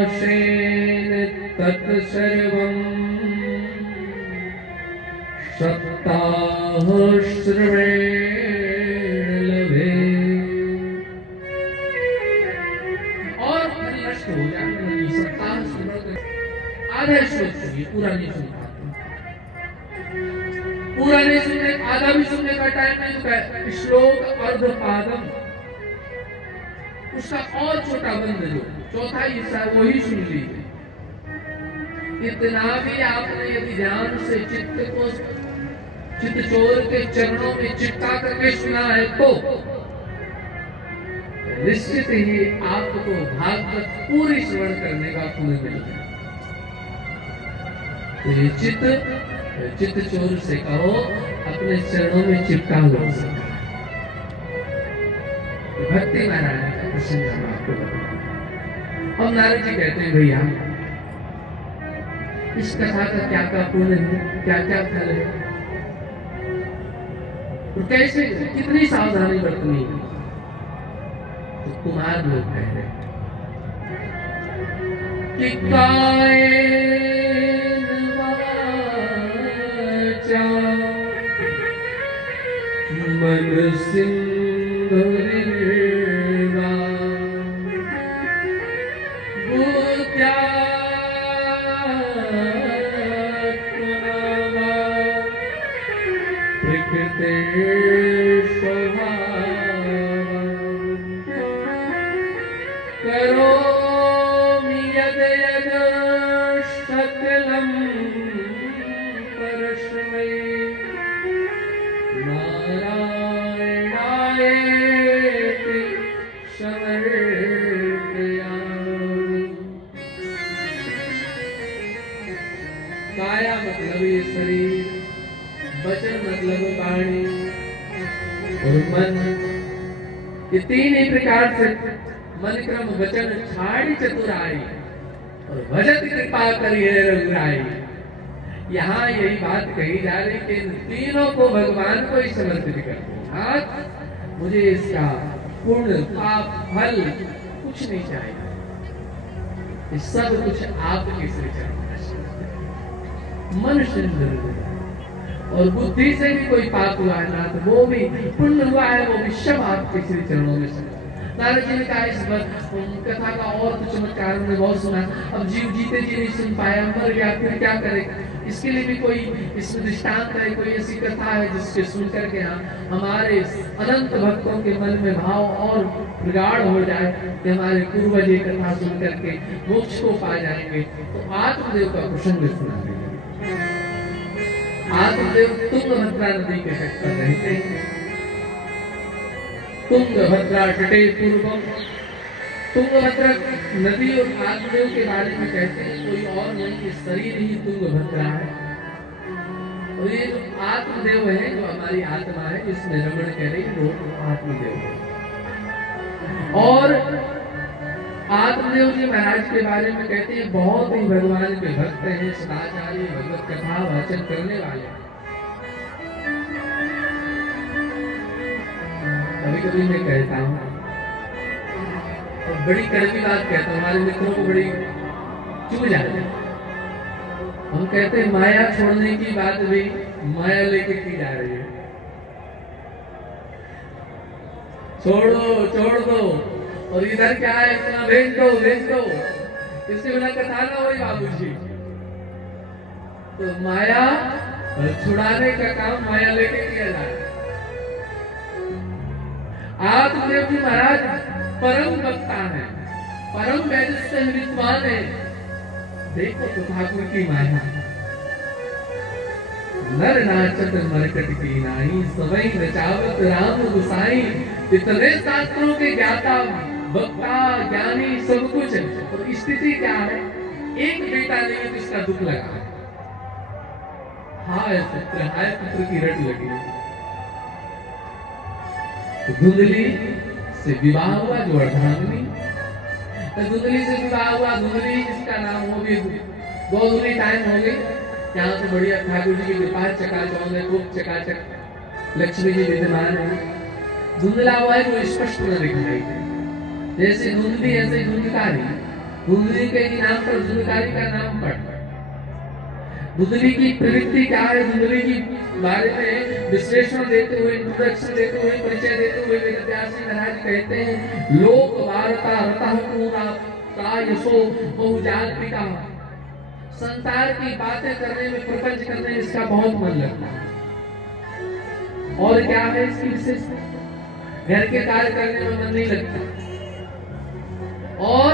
प्रकाशेन तत्सर्वं सप्ताह श्रवेण लभे। और नष्ट हो जाए सप्ताह श्रवण आधा श्लोक सुनिए, पूरा नहीं सुन पाते, पूरा नहीं सुनने, आधा भी सुनने का टाइम नहीं होता। श्लोक अर्धपादम उसका और छोटा बंद जो चौथा हिस्सा वही सुन लीजिए। इतना भी आपने यदि ध्यान से चित्तचोर के चरणों में चिपका करके सुना है तो निश्चित ही आपको भागवत पूरी श्रवण करने का पुण्य मिलेगा। तो ये चित्तचोर से कहो अपने चरणों में चिपका लो। भक्ति नारायण का प्रसंग हम आपको बताएं। और नारद जी कहते हैं भैया इस कथा का क्या क्या पुण्य है, क्या क्या फल है, तो कैसे कितनी सावधानी बरतनी है। तो कुमार लोग कह रहे कि कायेन वाचा मन सिंधुरिर्वा बुद्ध्यात्मना प्रकृते स्वभावं करोमि यद् यद् सकलं परस्मै नारायणायेति समर्पयामि। काया मतलब ये शरीर, वचन मतलब वाणी और मन, ये तीन ही प्रकार से मन क्रम वचन छाड़ी चतुराई और भजत कृपा करिए रघुराई। यहाँ यही बात कही जा रही कि इन तीनों को भगवान को ही समर्पित कर दो। मुझे इसका पूर्ण पाप फल कुछ नहीं चाहिए, ये सब कुछ आपके श्री चरण मन सुंदर और बुद्धि से भी कोई पाप हुआ है ना तो वो भी पुण्य हुआ है, वो भी सब आपके श्री चरणों में से। नारद जी ने कहा इस पर कथा का और तो चमत्कार हमने बहुत सुना, अब जीव जीते जी नहीं सुन पाया, मर गया, फिर क्या करेगा। इसके लिए भी कोई इसमें दृष्टांत है, कोई ऐसी कथा है जिसके सुन करके हमारे अनंत भक्तों के मन में भाव और प्रगाढ़ हो जाए कि हमारे पूर्वज ये कथा सुन करके मोक्ष को पा जाएंगे। तो आत्मदेव का प्रसंग सुना देंगे। आत्मदेव तुंगभद्रा नदी के तट पर रहते हैं। तुंगभद्रा तटे पूर्वम, तुंगभद्रा नदी और आत्मदेव के बारे में कहते हैं कोई और नहीं, ये शरीर ही तुंगभद्रा है। और ये जो आत्मदेव है, जो हमारी आत्मा है जिसमें रमण कह रही है, वो आत्मदेव है। और आत्मदेव जी महाराज के बारे में कहते हैं बहुत ही भगवान के भक्त हैं, सदाचारी, भगवत कथा वाचन करने वाले। कभी कभी मैं कहता हूँ और बड़ी कड़वी बात कहता हूँ, हमारे मित्रों को बड़ी चुभ जाती है। हम कहते हैं माया छोड़ने की बात भी माया लेके की जा रही है। छोड़ दो और इधर क्या है, इतना भेज दो। इसके बिना कथा ना हो बाबूजी। तो माया छुड़ाने का काम माया लेके किया जाए। आत्मदेव जी महाराज परम वक्ता है, परम वैदिक विद्वान है। देखो तो ठाकुर की माया, नर नाचत मरकट की नाई, सवई नचावत राम गुसाई। इतने शास्त्रों के ज्ञाता, वक्ता, ज्ञानी, सब कुछ। और स्थिति क्या है, एक बेटा नहीं है जिसका दुख लगा। हाय पुत्र की रट लगी। धुंधली से विवाह हुआ, जो अर्धांगिनी। धुंधली से विवाह हुआ, धुंधली जिसका नाम हो गई, गोधुली टाइम हो गई। यहाँ तो बढ़िया ठाकुर जी की कृपा, चकाचौंध है, खूब चकाचक लक्ष्मी जी विद्यमान है। धुंधला हुआ है, वो स्पष्ट न दिखाई दे, जैसे धुंधली ऐसे धुंधकारी। धुंधली के ही नाम पर धुंधकारी का नाम पड़। धुंधली की प्रवृत्ति क्या है, धुंधली की बारे में विश्लेषण देते हुए, इंट्रोडक्शन देते हुए, परिचय देते हुए वेद व्यास जी महाराज कहते हैं, लोक वार्ता रतः पूरा प्रायसो बहुजात्मिका। संसार की बातें करने में, प्रपंच करने में इसका बहुत मन लगता है। और क्या है इसकी विशेषता, घर के कार्य करने में मन नहीं लगता, और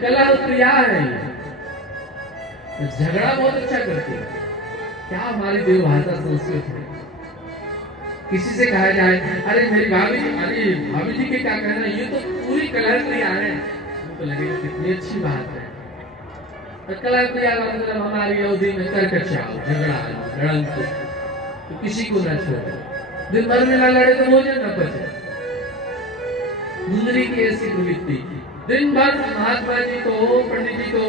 कलह प्रिया है, झगड़ा बहुत अच्छा करती है। क्या हमारी देवभाषा संस्कृत है। किसी से कहा जाए, अरे मेरी भाभी जी, अरे भाभी जी के क्या कहना, ये तो पूरी कलह प्रिया है, तो लगेगा कितनी अच्छी बात है। कलह प्रिया का मतलब हमारी अवधि में कर्कशा, झगड़ा, लड़न, तो किसी को न छोड़े, दिन भर में ना लड़े तो भोजन न पचे। धुंधली की ऐसी प्रवृत्ति, दिन भर महात्मा जी को, पंडित जी को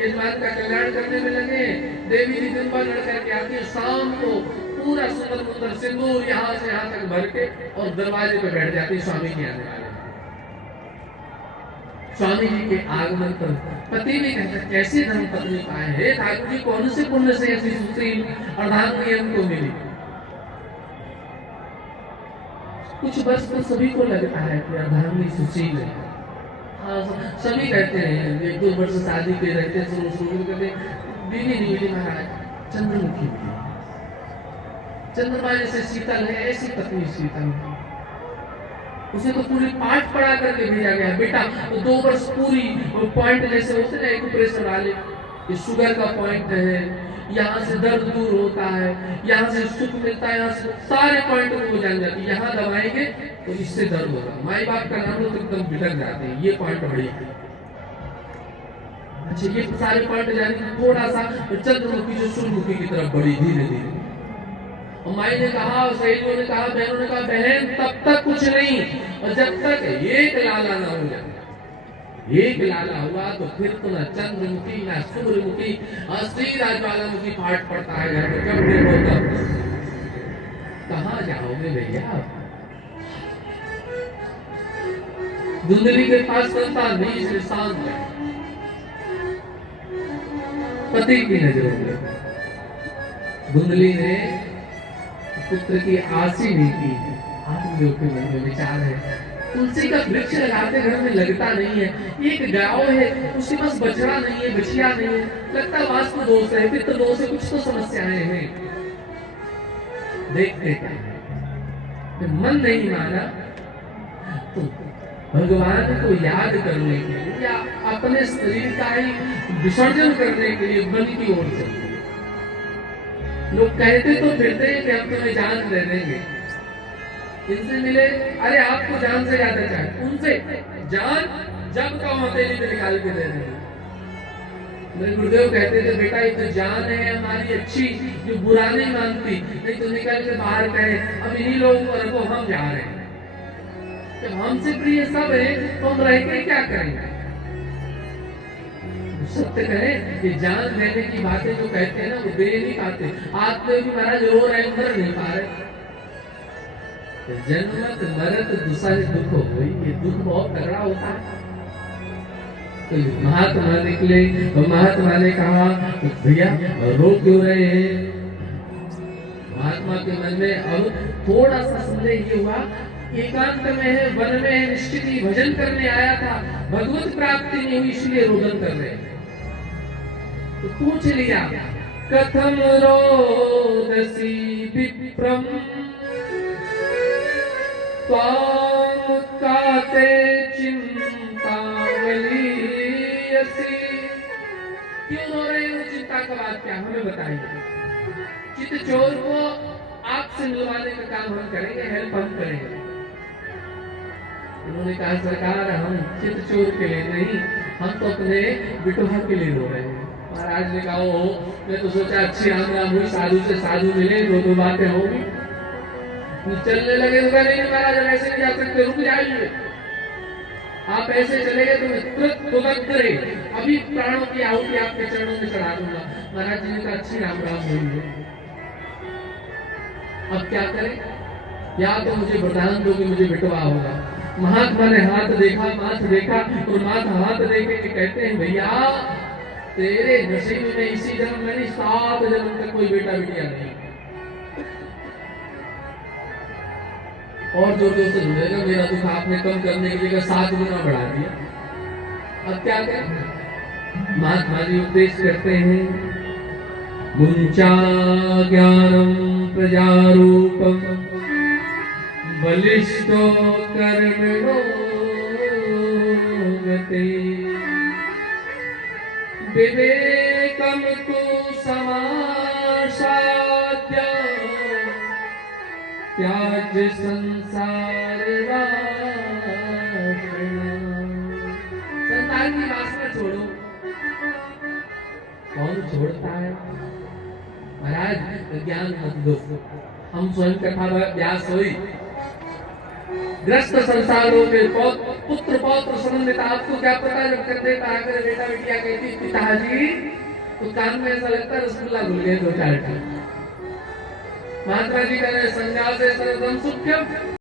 यजमान का कल्याण करने में लगे। देवी जी दिन भर लड़ करके आती है, शाम को पूरा सुंदर सुंदर सिंदूर यहाँ से यहाँ तक भर के और दरवाजे पे बैठ जाती है स्वामी के आने वाले। स्वामी जी के आगमन पर पति भी कहता, कैसे धर्म पत्नी पाए हे ठाकुर जी, कौन से पुण्य से ऐसी सुशील अर्धांगिनी हमको मिली। कुछ वर्ष तो सभी को लगता है कि अर्धांगिनी सुशील है। सभी कहते हैं, एक दो वर्ष शादी पे रहते शुरू करते, बीवी नहीं मिली महाराज, चंद्रमुखी मिली। चंद्रमा जैसे शीतल है, ऐसी पत्नी शीतल है। उसे तो पूरी पाठ पढ़ा करके भेजा गया, बेटा तो 2 वर्ष पूरी पॉइंट जैसे होते ना एक्यूप्रेशर वाले, ये शुगर का पॉइंट है, यहाँ से दर्द दूर होता है, यहाँ से सुख मिलता है, यहाँ से सारे पॉइंट को जान जाती है। यहाँ दबाएंगे तो इससे दर्द होगा, माई बाप का नाम तो एकदम बिलक जाते हैं, ये पॉइंट बड़ी। अच्छा, ये सारे पॉइंट जाने थोड़ा सा चंद्रमुखी जो सूर्यमुखी की तरफ बढ़ी धीरे धीरे। और माई ने कहा, सहेलियों ने कहा, बहनों ने कहा, बहन तब तक कुछ नहीं, और जब तक एक लाला ना हो जाए, एक लाला हुआ तो फिर तो ना चंद्रमुखी ना सूर्यमुखी, सीधा ज्वालामुखी पाठ पड़ता है घर में। जब देखो तब कहाँ जाओगे भैया। धुंधली के पास संतान नहीं, इसलिए शांत है। पति की नजरों में धुंधली ने पुत्र की आस ही नहीं की। आदमी के मन में विचार है, तुलसी का वृक्ष लगाते घर में लगता नहीं है, एक गांव है उसके पास बछड़ा नहीं है, बछिया नहीं है, लगता वास्तु दोष है, पितृ दोष है, कुछ तो समस्याएं हैं। देखते क्या है, मन नहीं माना तो भगवान को याद करने के लिए या अपने शरीर का ही विसर्जन करने के लिए मन की ओर चलते। लोग कहते तो फिरते हैं कि हम तुम्हें जान दे देंगे, इनसे मिले, अरे आपको जान से ज्यादा चाहिए, उनसे जान जब का हथेली पे निकाल के दे देंगे। मेरे गुरुदेव कहते थे, बेटा ये तो जान है हमारी अच्छी, जो बुरा नहीं मानती, नहीं तो निकल के बाहर कहे अब इन्हीं लोगों को रखो, हम जा रहे हैं। जब हमसे प्रिय सब है तो हम रह के क्या करेंगे। सत्य कहें, ये जान देने की बातें जो कहते हैं ना, वो दे नहीं पाते। आप तो भी महाराज रो रहे, मर नहीं पा रहे। जन्मत मरत दूसरे दुख हो गई, ये दुख बहुत तगड़ा होता है। तो महात्मा निकले, तो महात्मा ने कहा, भैया रो क्यों रहे हैं। महात्मा के मन में अब थोड़ा सा संदेह ये हुआ, एकांत में है, वन में है, निश्चित ही भजन करने आया था, भगवत प्राप्ति नहीं हुई इसलिए रोदन कर रहे हैं। तो पूछ लिया, कथम रोदसी विप्रम त्वां काते चिंतावली यसी। क्यों रो रहे हो, चिंता का बात क्या, हमें बताइए। चित्त चोर को आपसे मिलवाने का काम हम करेंगे, हेल्प हम करेंगे। उन्होंने कहा, सरकार हम चित्त चोर के लिए नहीं, हम तो अपने बिटोहा के लिए रो रहे हैं। महाराज ने कहा, मैं तो सोचा अच्छी राम राम हुई, साधु से साधु मिले, दो बातें होगी। चलने लगे, नहीं महाराज ऐसे नहीं जा सकते, रुक जाइए, आप ऐसे चले गए तो तुरंत करे, अभी प्राणों की आहुति आपके चरणों में चढ़ा दूंगा। महाराज जी ने कहा, अच्छी राम राम हुई है, अब क्या करें, या तो मुझे वरदान दो कि मुझे बिटवा होगा, महात्मा ने हाथ देखा, माथ देखा और माथ हाथ देखे के कहते हैं भैया तेरे नसीब में इसी जन्म में नहीं 7 जन्म तक कोई बेटा बिटिया नहीं। और जो जो से जुड़ेगा मेरा दुख आपने कम करने की जगह 7 गुना बढ़ा दिया। अब क्या करें? महात्मा जी उपदेश करते हैं मुंचा ज्ञानम प्रजारूपम बलिष्ठो कर्मणो गते विवेकम तु समासाद्य त्याज संसार संसार की वासना छोड़ो। कौन छोड़ता है? महाराज ज्ञान मत दो। हम स्वयं कथा व्यास हुई ग्रस्त संसारों में पुत्र पौत्र संबंधित आपको क्या पता जब कर देता अगर बेटा बेटिया कहती पिताजी तो कान में ऐसा लगता है रसगुल्ला भूल गए 2-4 महात्मा जी कह रहे संज्ञा से सर्वम सुख्यम